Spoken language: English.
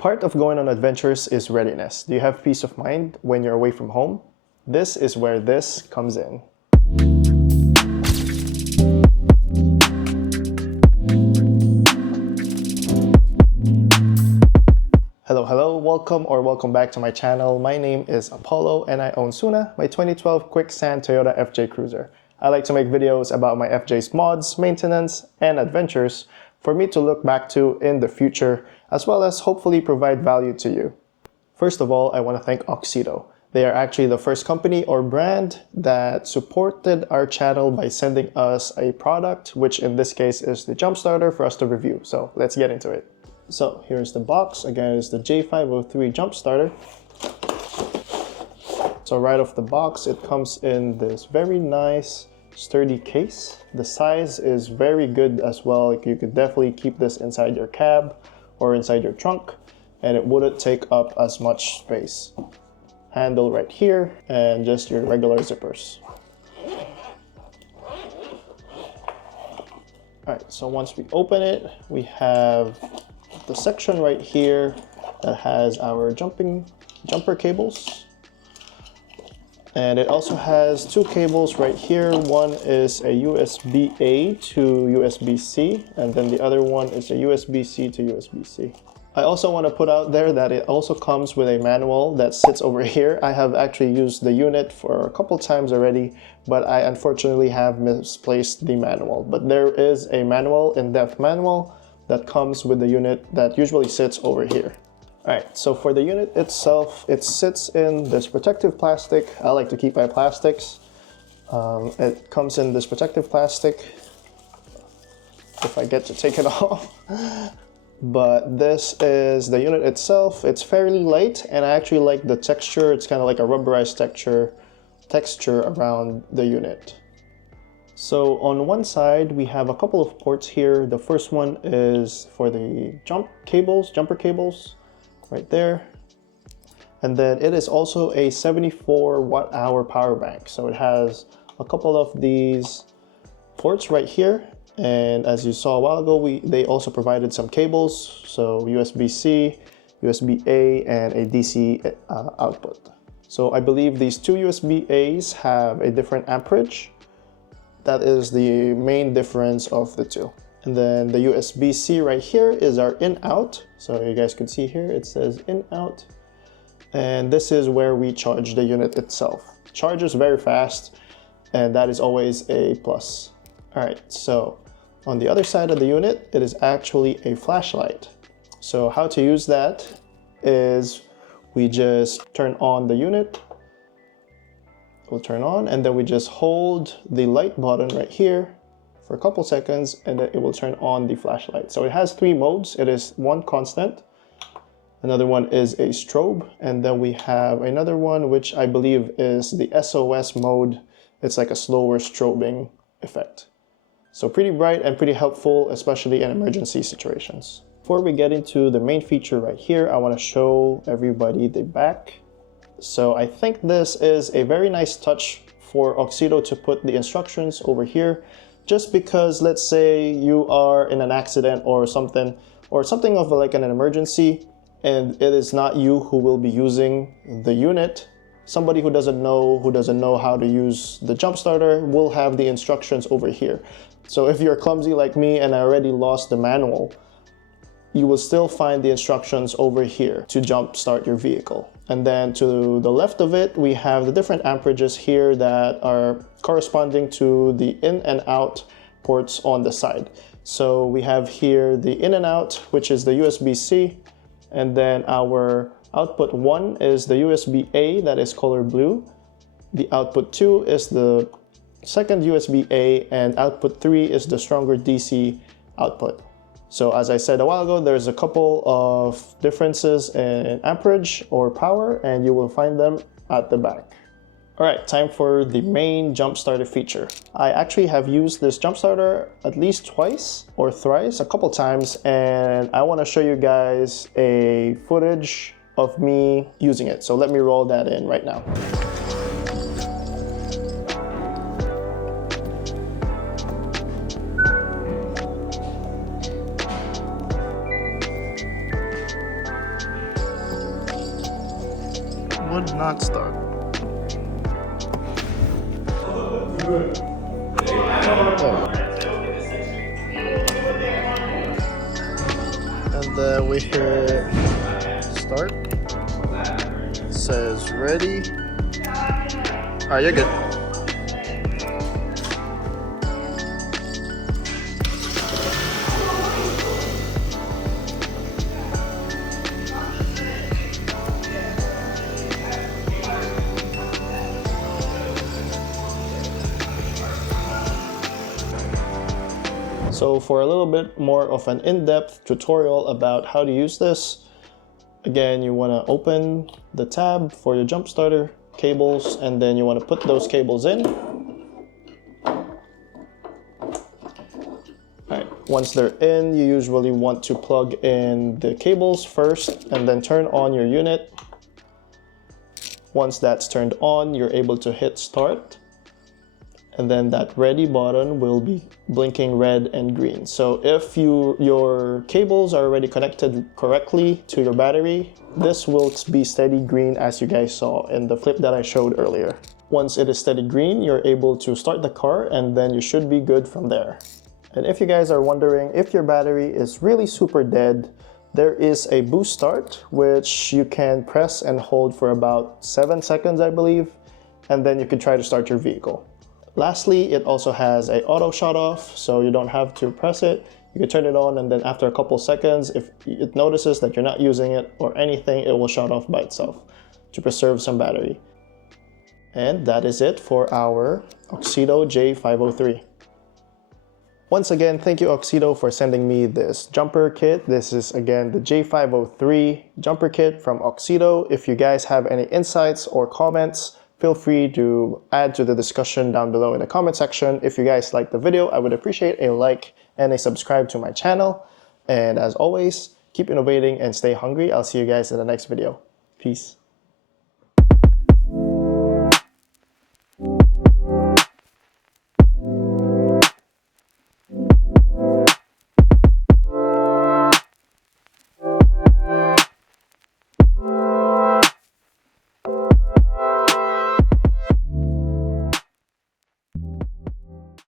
Part of going on adventures is readiness. Do you have peace of mind when you're away from home? This is where this comes in. Hello, welcome back to my channel. My name is Apollo and I own Suna, my 2012 Quicksand Toyota FJ Cruiser. I like to make videos about my FJ's mods, maintenance, and adventures for me to look back to in the future, as well as hopefully provide value to you. First of all, I want to thank Auxito. They are actually the first company or brand that supported our channel by sending us a product, which in this case is the jump starter for us to review. So let's get into it. So here's the box. Again, it's the J503 jump starter. So right off the box, it comes in this very nice sturdy case. The size is very good as well. You could definitely keep this inside your cab or inside your trunk and it wouldn't take up as much space. Handle right here and just your regular zippers. Alright, so once we open it, we have the section right here that has our jumper cables. And it also has two cables right here. One is a USB-A to USB-C, and then the other one is a USB-C to USB-C. I also want to put out there that it also comes with a manual that sits over here. I have actually used the unit for a couple times already, but I unfortunately have misplaced the manual. But there is a manual, in-depth manual, that comes with the unit that usually sits over here. Alright, so for the unit itself, it sits in this protective plastic. I like to keep my plastics. It comes in this protective plastic, if I get to take it off. But this is the unit itself. It's fairly light, and I actually like the texture. It's kind of like a rubberized texture around the unit. So on one side, we have a couple of ports here. The first one is for the jumper cables, right there. And then it is also a 74 watt-hour power bank. So it has a couple of these ports right here. And as you saw a while ago, they also provided some cables. So USB-C, USB-A, and a DC output. So I believe these two USB-As have a different amperage. That is the main difference of the two. And then the USB-C right here is our in-out. So you guys can see here, it says in-out. And this is where we charge the unit itself. Charges very fast, and that is always a plus. All right, so on the other side of the unit, it is actually a flashlight. So how to use that is we just turn on the unit. Will turn on, and then we just hold the light button right here for a couple seconds, and then it will turn on the flashlight. So it has three modes. It is one constant, another one is a strobe, and then we have another one which I believe is the SOS mode. It's like a slower strobing effect. So pretty bright and pretty helpful, especially in emergency situations. Before we get into the main feature right here, I want to show everybody the back. So I think this is a very nice touch for Auxito to put the instructions over here, just because let's say you are in an accident or something of like an emergency, and it is not you who will be using the unit. Somebody who doesn't know how to use the jump starter will have the instructions over here. So if you're clumsy like me and I already lost the manual, you will still find the instructions over here to jump start your vehicle. And then to the left of it, we have the different amperages here that are corresponding to the in and out ports on the side. So we have here the in and out, which is the USB-C, and then our output 1 is the USB-A that is color blue. The output 2 is the second USB-A, and output 3 is the stronger DC output. So as I said a while ago, there's a couple of differences in amperage or power, and you will find them at the back. All right, time for the main jump starter feature. I actually have used this jump starter at least twice or thrice, a couple times, and I want to show you guys a footage of me using it. So let me roll that in right now. would not start. And then we hit start. It says ready. Alright, you're good. So for a little bit more of an in-depth tutorial about how to use this, again, you want to open the tab for your jump starter cables, and then you want to put those cables in. Alright, once they're in, you usually want to plug in the cables first and then turn on your unit. Once that's turned on, you're able to hit start. And then that ready button will be blinking red and green. So if your cables are already connected correctly to your battery, this will be steady green as you guys saw in the clip that I showed earlier. Once it is steady green, you're able to start the car and then you should be good from there. And if you guys are wondering if your battery is really super dead, there is a boost start, which you can press and hold for about 7 seconds, I believe, and then you can try to start your vehicle. Lastly, it also has a auto shut off, so you don't have to press it. You can turn it on, and then after a couple seconds, if it notices that you're not using it or anything, it will shut off by itself to preserve some battery. And that is it for our Auxito J503. Once again, thank you Auxito for sending me this jumper kit. This is again the J503 jumper kit from Auxito. If you guys have any insights or comments, feel free to add to the discussion down below in the comment section. If you guys liked the video, I would appreciate a like and a subscribe to my channel. And as always, keep innovating and stay hungry. I'll see you guys in the next video. Peace.